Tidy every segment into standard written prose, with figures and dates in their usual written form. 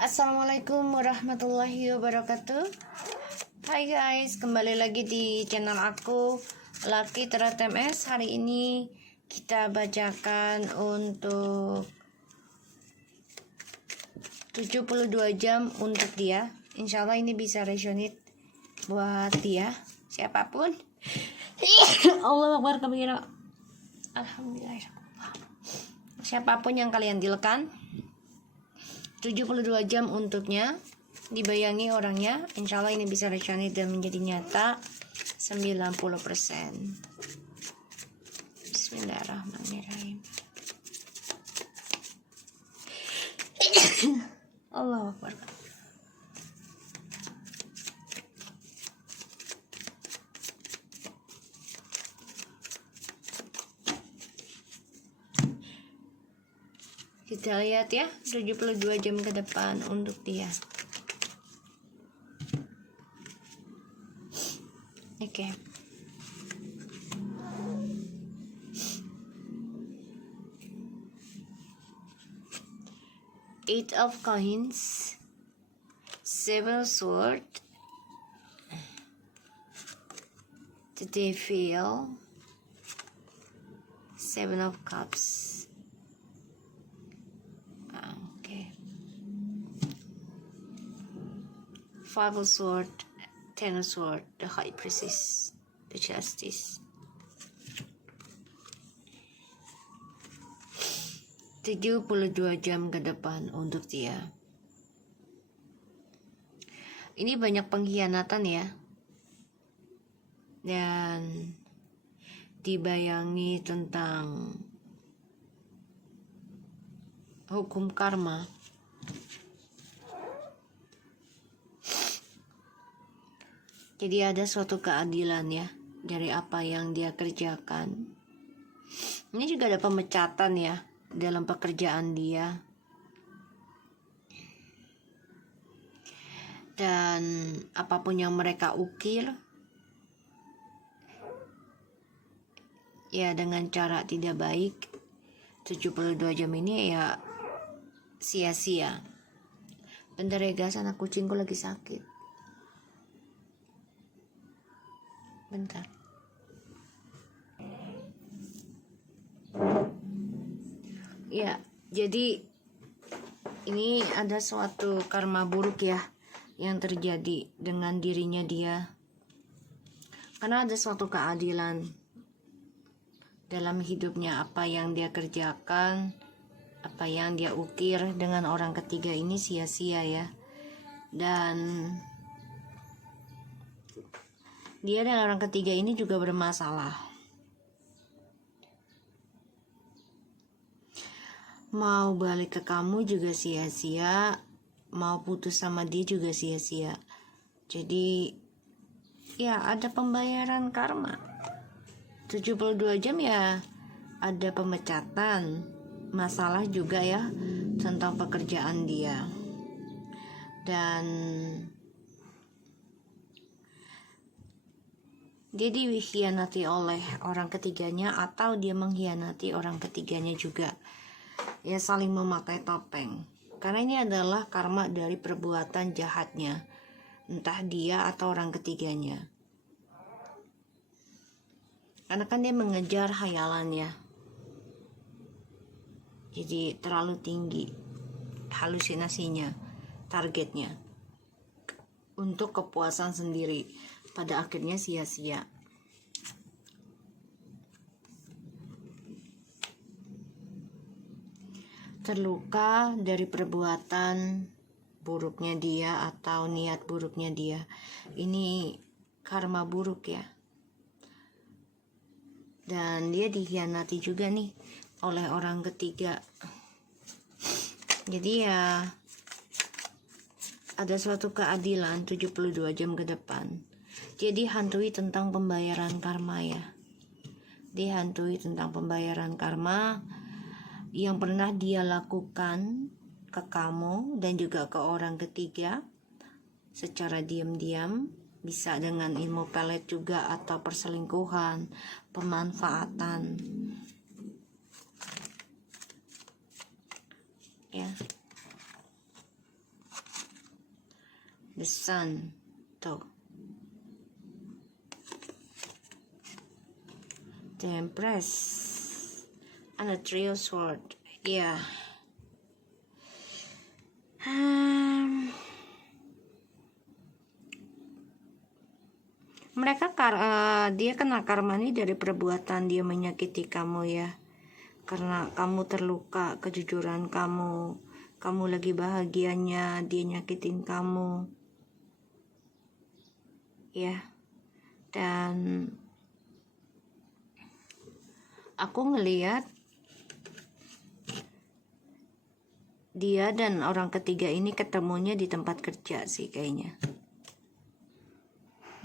Assalamualaikum warahmatullahi wabarakatuh. Hai guys, kembali lagi di channel aku Lucky Tarot MS. Hari ini kita bacakan untuk 72 jam untuk dia. Insya Allah ini bisa resonate buat dia, siapapun. Allah Akbar kabira. Alhamdulillah. Siapapun yang kalian dealkan, 72 jam untuknya, dibayangi orangnya, insya Allah ini bisa resonate dan menjadi nyata 90%. Bismillahirrahmanirrahim. Allahu Akbar. Kita lihat ya, 72 jam ke depan untuk dia. Oke. Eight of Coins, Seven of Swords, the Devil, Seven of Cups. Five of Swords, Ten of Swords, the High Priestess, the Justice. 72 jam ke depan untuk dia. Ini banyak pengkhianatan ya. Dan dibayangi tentang hukum karma. Jadi ada suatu keadilan ya dari apa yang dia kerjakan. Ini juga ada pemecatan ya dalam pekerjaan dia. Dan apapun yang mereka ukir, ya dengan cara tidak baik, 72 jam ini ya sia-sia. Bentar ya guys, anak kucingku lagi sakit. Bentar. Ya, jadi ini ada suatu karma buruk ya yang terjadi dengan dirinya dia. Karena ada suatu keadilan dalam hidupnya, apa yang dia kerjakan, apa yang dia ukir dengan orang ketiga ini sia-sia ya. Dan dia dan orang ketiga ini juga bermasalah. Mau balik ke kamu juga sia-sia, mau putus sama dia juga sia-sia. Jadi ya ada pembayaran karma. 72 jam ya ada pemecatan, masalah juga ya tentang pekerjaan dia. Dan dia dikhianati oleh orang ketiganya atau dia mengkhianati orang ketiganya juga. Ya saling memakai topeng. Karena ini adalah karma dari perbuatan jahatnya. Entah dia atau orang ketiganya. Karena kan dia mengejar hayalannya. Jadi terlalu tinggi halusinasinya, targetnya. Untuk kepuasan sendiri. Pada akhirnya sia-sia. Terluka dari perbuatan buruknya dia atau niat buruknya dia. Ini karma buruk ya. Dan dia dikhianati juga nih oleh orang ketiga. Jadi ya ada suatu keadilan 72 jam ke depan. Jadi hantui tentang pembayaran karma ya. Dihantui tentang pembayaran karma yang pernah dia lakukan ke kamu dan juga ke orang ketiga secara diam-diam, bisa dengan ilmu pelet juga atau perselingkuhan, pemanfaatan. Ya. the sun. Tuh. The Empress and the Three of Swords. Ya. Mereka dia kena karma ini dari perbuatan dia menyakiti kamu ya. Karena kamu terluka, kejujuran kamu lagi bahagianya, dia nyakitin kamu. Ya. Dan aku ngelihat dia dan orang ketiga ini ketemunya di tempat kerja sih kayaknya.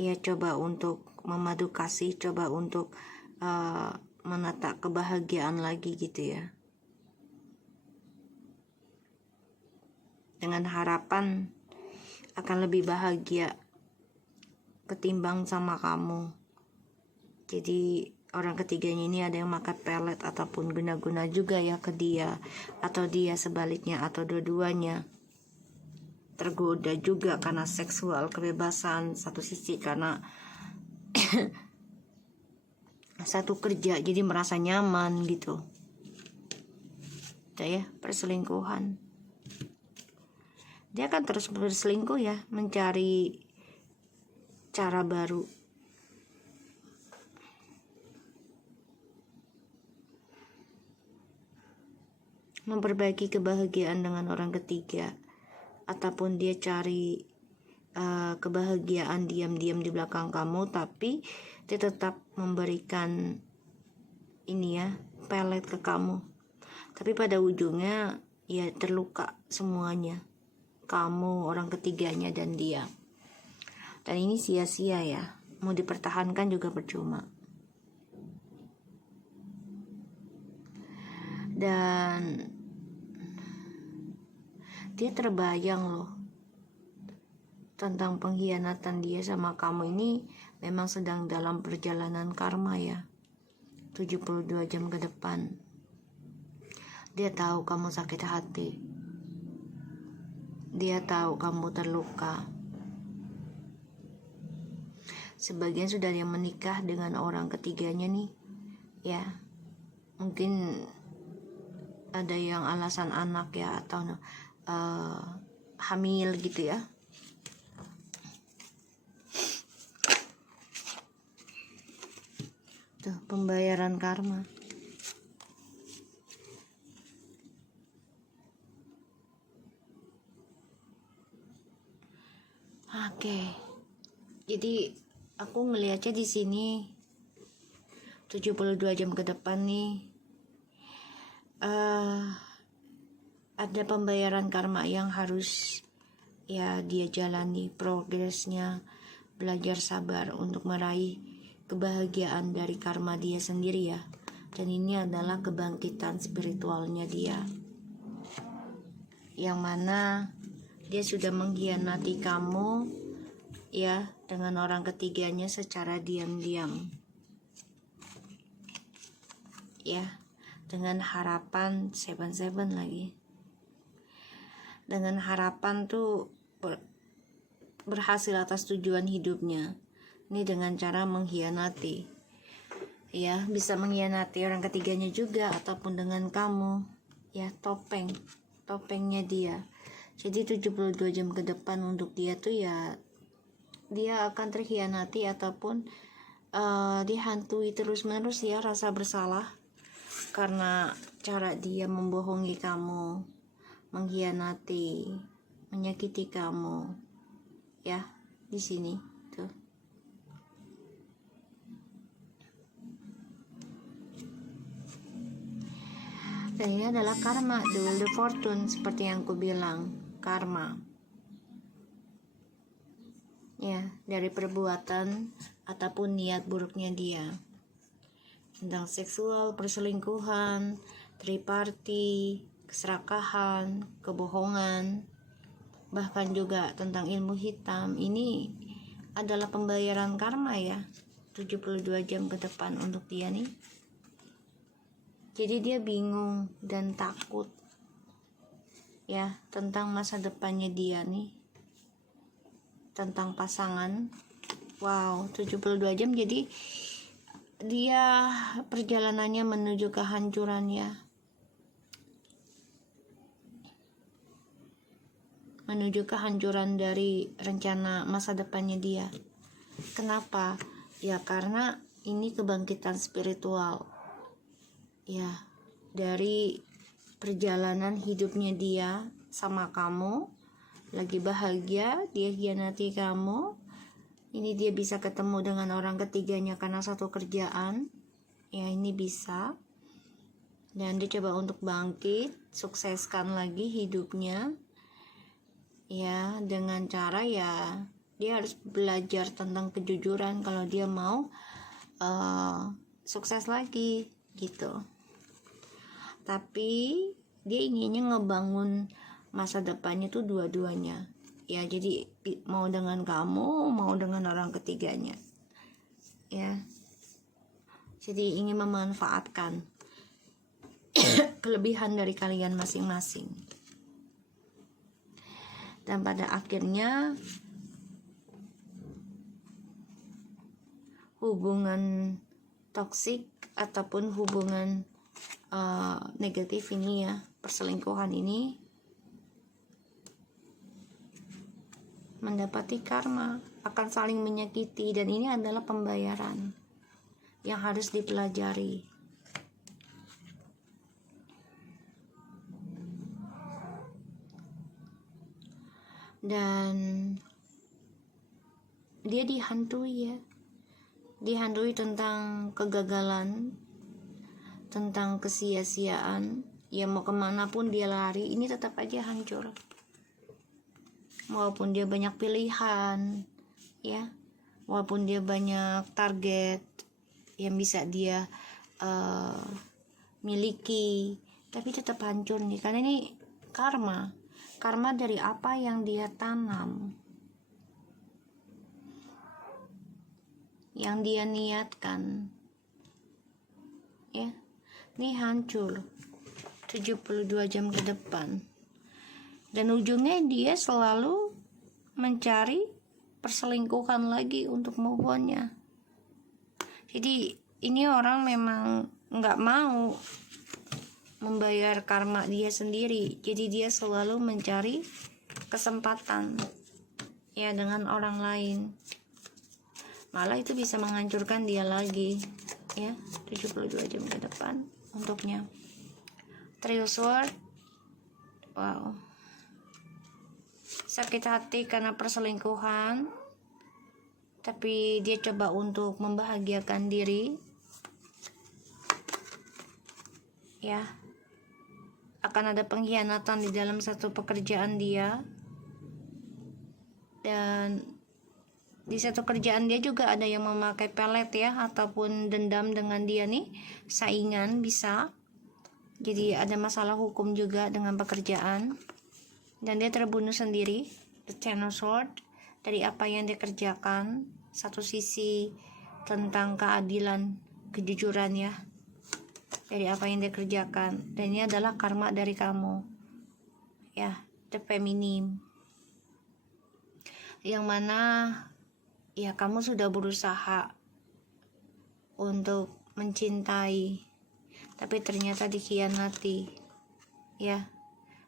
Ia coba untuk memadu kasih, coba untuk menata kebahagiaan lagi gitu ya. Dengan harapan akan lebih bahagia ketimbang sama kamu. Jadi orang ketiganya ini ada yang makan pelet ataupun guna-guna juga ya ke dia, atau dia sebaliknya, atau dua-duanya tergoda juga karena seksual kebebasan satu sisi, karena satu kerja jadi merasa nyaman gitu. Itu ya, perselingkuhan. Dia akan terus berselingkuh ya, mencari cara baru. Memperbaiki kebahagiaan dengan orang ketiga, ataupun dia cari kebahagiaan diam-diam di belakang kamu, tapi dia tetap memberikan ini ya, pelet ke kamu. Tapi pada ujungnya ya terluka semuanya, kamu, orang ketiganya, dan dia. Dan ini sia-sia ya, mau dipertahankan juga percuma. Dan dia terbayang loh tentang pengkhianatan dia sama kamu ini memang sedang dalam perjalanan karma ya. 72 jam ke depan. Dia tahu kamu sakit hati. Dia tahu kamu terluka. Sebagian sudah yang menikah dengan orang ketiganya nih. Ya. Mungkin ada yang alasan anak ya, atau hamil gitu ya. Tuh, pembayaran karma. Oke. Jadi aku ngelihatnya di sini 72 jam ke depan nih ada pembayaran karma yang harus ya dia jalani progresnya, belajar sabar untuk meraih kebahagiaan dari karma dia sendiri ya. Dan ini adalah kebangkitan spiritualnya dia, yang mana dia sudah mengkhianati kamu ya dengan orang ketiganya secara diam-diam ya, dengan harapan 7 lagi. Dengan harapan tuh berhasil atas tujuan hidupnya. Ini dengan cara mengkhianati. Ya, bisa mengkhianati orang ketiganya juga ataupun dengan kamu. Ya, topengnya dia. Jadi 72 jam ke depan untuk dia tuh ya dia akan terkhianati ataupun dihantui terus-menerus ya rasa bersalah karena cara dia membohongi kamu, mengkhianati, menyakiti kamu ya di sini tuh. Dan ini adalah karma, the wheel of fortune, seperti yang aku bilang, karma ya dari perbuatan ataupun niat buruknya dia tentang seksual, perselingkuhan, triparty, keserakahan, kebohongan, bahkan juga tentang ilmu hitam. Ini adalah pembayaran karma ya, 72 jam ke depan untuk dia nih. Jadi dia bingung dan takut ya tentang masa depannya dia nih. tentang pasangan. Wow, 72 jam, jadi dia perjalanannya menuju kehancuran ya. Menuju kehancuran dari rencana masa depannya dia. Kenapa? Ya karena ini kebangkitan spiritual. Ya, dari perjalanan hidupnya dia sama kamu, lagi bahagia, dia hianati kamu. Ini dia bisa ketemu dengan orang ketiganya karena satu kerjaan. Ya, ini bisa. Dan dia coba untuk bangkit, sukseskan lagi hidupnya. Ya, dengan cara ya dia harus belajar tentang kejujuran kalau dia mau sukses lagi gitu. Tapi dia inginnya ngebangun masa depannya tuh dua-duanya ya, jadi mau dengan kamu, mau dengan orang ketiganya ya. Jadi ingin memanfaatkan kelebihan dari kalian masing-masing. Dan pada akhirnya hubungan toksik ataupun hubungan negatif ini ya, perselingkuhan ini mendapati karma, akan saling menyakiti, dan ini adalah pembayaran yang harus dipelajari. Dan dia dihantui ya, dihantui tentang kegagalan, tentang kesia-siaan. Ya mau kemanapun dia lari, ini tetap aja hancur. Walaupun dia banyak pilihan ya, walaupun dia banyak target yang bisa dia miliki, tapi tetap hancur nih, karena ini karma dari apa yang dia tanam, yang dia niatkan ya. Ini hancur 72 jam ke depan. Dan ujungnya dia selalu mencari perselingkuhan lagi untuk move on-nya. Jadi ini orang memang nggak mau membayar karma dia sendiri. Jadi dia selalu mencari kesempatan ya dengan orang lain. Malah itu bisa menghancurkan dia lagi ya, 72 jam ke depan untuknya. Trio Sword. Wow. Sakit hati karena perselingkuhan, tapi dia coba untuk membahagiakan diri ya. Akan ada pengkhianatan di dalam satu pekerjaan dia, dan di satu kerjaan dia juga ada yang memakai pelet ya, ataupun dendam dengan dia nih, saingan bisa. Jadi ada masalah hukum juga dengan pekerjaan. Dan dia terbunuh sendiri, The Ten of Swords, dari apa yang dia kerjakan. Satu sisi tentang keadilan, kejujuran ya, dari apa yang dia kerjakan. Dan ini adalah karma dari kamu ya, The Feminine, yang mana ya kamu sudah berusaha untuk mencintai, tapi ternyata dikhianati ya.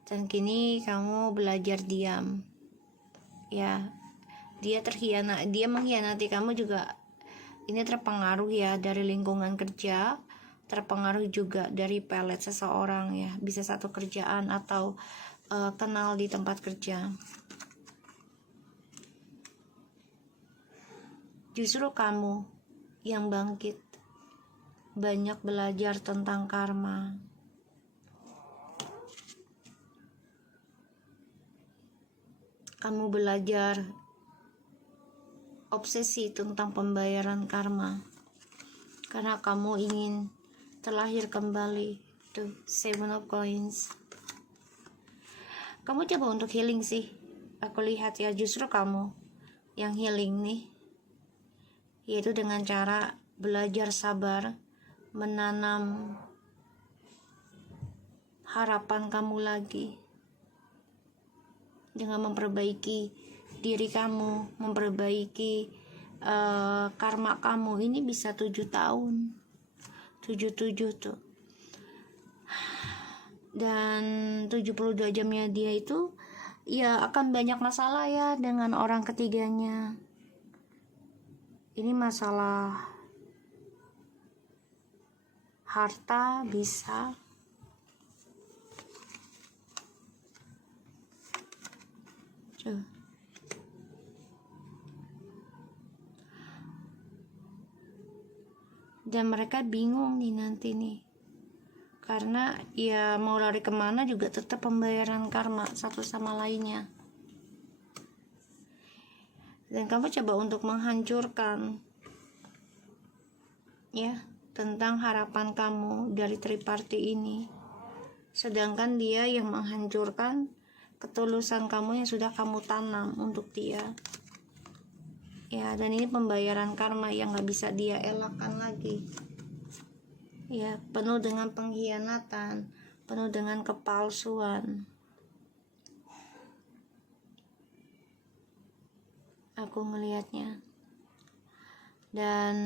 Dan kini kamu belajar diam ya. Dia mengkhianati kamu juga. Ini terpengaruh ya dari lingkungan kerja, terpengaruh juga dari pelet seseorang ya, bisa satu kerjaan atau kenal di tempat kerja. Justru kamu yang bangkit, banyak belajar tentang karma. Kamu belajar obsesi tentang pembayaran karma, karena kamu ingin terlahir kembali. Tuh, 7 of Coins. Kamu coba untuk healing sih, aku lihat ya. Justru kamu yang healing nih, yaitu dengan cara belajar sabar, menanam harapan kamu lagi, dengan memperbaiki diri kamu, memperbaiki karma kamu, ini bisa 7 tahun. 77 tuh. Dan 72 jamnya dia itu ya akan banyak masalah ya dengan orang ketiganya. Ini masalah harta bisa, dan mereka bingung nih nanti nih, karena ya mau lari kemana juga tetap pembayaran karma satu sama lainnya. Dan kamu coba untuk menghancurkan ya tentang harapan kamu dari triparty ini, sedangkan dia yang menghancurkan ketulusan kamu yang sudah kamu tanam untuk dia ya. Dan ini pembayaran karma yang gak bisa dia elakkan lagi ya, penuh dengan pengkhianatan, penuh dengan kepalsuan. Aku melihatnya. Dan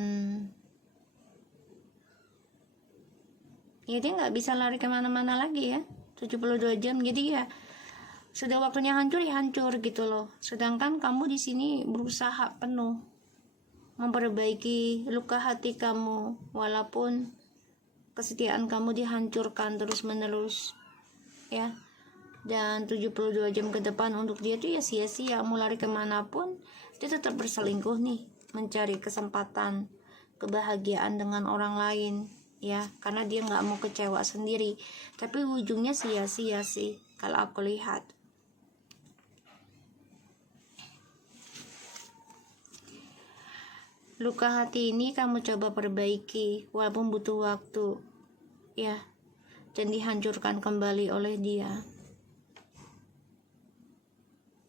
ya dia nggak bisa lari kemana-mana lagi ya, 72 jam. Jadi ya sudah waktunya hancur ya hancur gitu loh. Sedangkan kamu di sini berusaha penuh memperbaiki luka hati kamu, walaupun kesetiaan kamu dihancurkan terus menerus ya. Dan 72 jam ke depan untuk dia tuh ya sia-sia. Mau lari kemanapun dia tetap berselingkuh nih, mencari kesempatan kebahagiaan dengan orang lain ya, karena dia nggak mau kecewa sendiri. Tapi ujungnya sia-sia sih kalau aku lihat. Luka hati ini kamu coba perbaiki walaupun butuh waktu ya, dan dihancurkan kembali oleh dia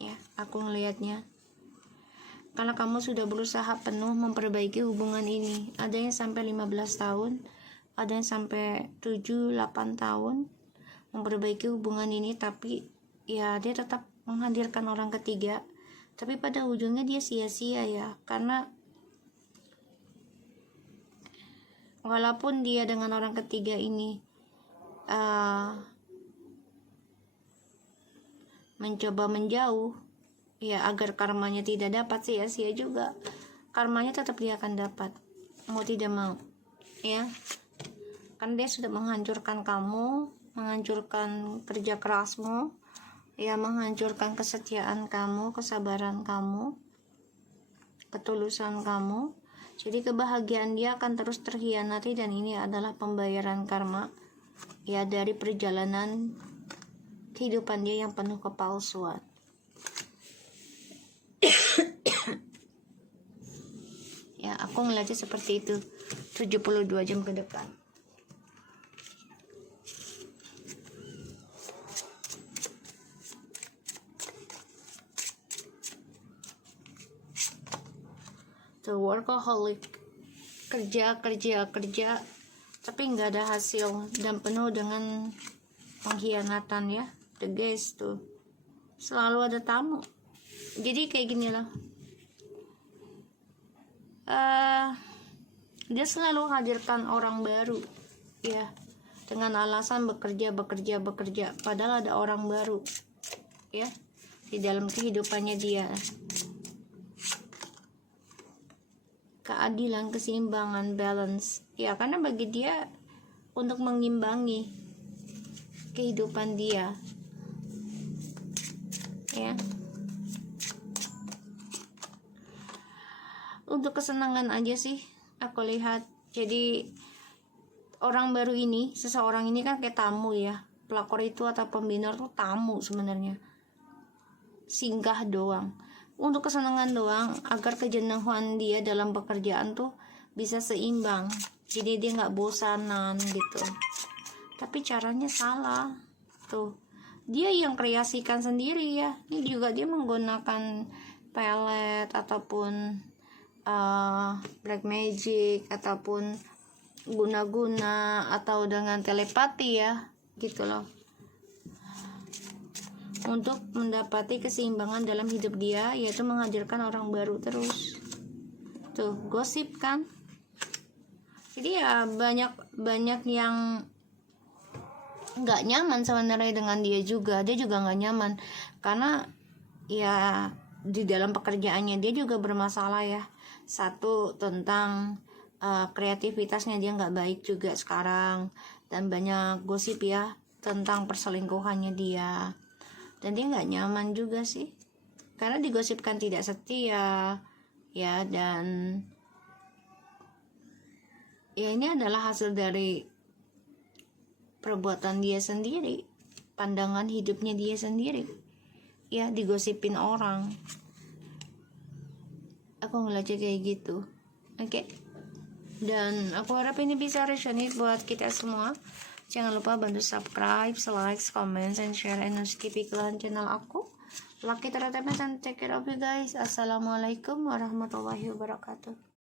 ya. Aku melihatnya karena kamu sudah berusaha penuh memperbaiki hubungan ini. Ada yang sampai 15 tahun, ada yang sampai 7-8 tahun memperbaiki hubungan ini, tapi ya dia tetap menghadirkan orang ketiga. Tapi pada ujungnya dia sia-sia ya, karena walaupun dia dengan orang ketiga ini mencoba menjauh ya agar karmanya tidak dapat, sia-sia juga. Karmanya tetap dia akan dapat, mau tidak mau ya, kan dia sudah menghancurkan kamu, menghancurkan kerja kerasmu ya, menghancurkan kesetiaan kamu, kesabaran kamu, ketulusan kamu. Jadi kebahagiaan dia akan terus terhianati, dan ini adalah pembayaran karma ya dari perjalanan kehidupan dia yang penuh kepalsuan. Ya, aku ngeliatnya seperti itu 72 jam ke depan. The workaholic, kerja tapi nggak ada hasil dan penuh dengan pengkhianatan ya. The guest tuh selalu ada tamu. Jadi kayak gini lah, dia selalu hadirkan orang baru ya, dengan alasan bekerja, padahal ada orang baru ya di dalam kehidupannya dia. Keadilan, keseimbangan, balance ya, karena bagi dia untuk mengimbangi kehidupan dia ya, untuk kesenangan aja sih aku lihat. Jadi orang baru ini, seseorang ini kan kayak tamu ya. Pelakor itu atau pembina tuh tamu sebenarnya, singgah doang, untuk kesenangan doang, agar kejenuhan dia dalam pekerjaan tuh bisa seimbang, jadi dia nggak bosanan gitu. Tapi caranya salah tuh, dia yang kreasikan sendiri ya. Ini juga dia menggunakan pelet ataupun black magic ataupun guna-guna atau dengan telepati ya gitu loh. untuk mendapati keseimbangan dalam hidup dia, yaitu menghadirkan orang baru terus. Tuh, gosip kan? Jadi ya banyak yang nggak nyaman sebenarnya dengan dia juga nggak nyaman karena ya di dalam pekerjaannya dia juga bermasalah ya. Satu tentang kreativitasnya dia nggak baik juga sekarang, dan banyak gosip ya tentang perselingkuhannya dia, dan dia nggak nyaman juga sih karena digosipkan tidak setia ya. Dan ya ini adalah hasil dari perbuatan dia sendiri, pandangan hidupnya dia sendiri ya, digosipin orang. Aku ngeliatnya kayak gitu. Oke. Dan aku harap ini bisa resonate buat kita semua. Jangan lupa bantu subscribe, like, comment, and share, and skip iklan channel aku. Lucky Entertainment, and take care of you guys. Assalamualaikum warahmatullahi wabarakatuh.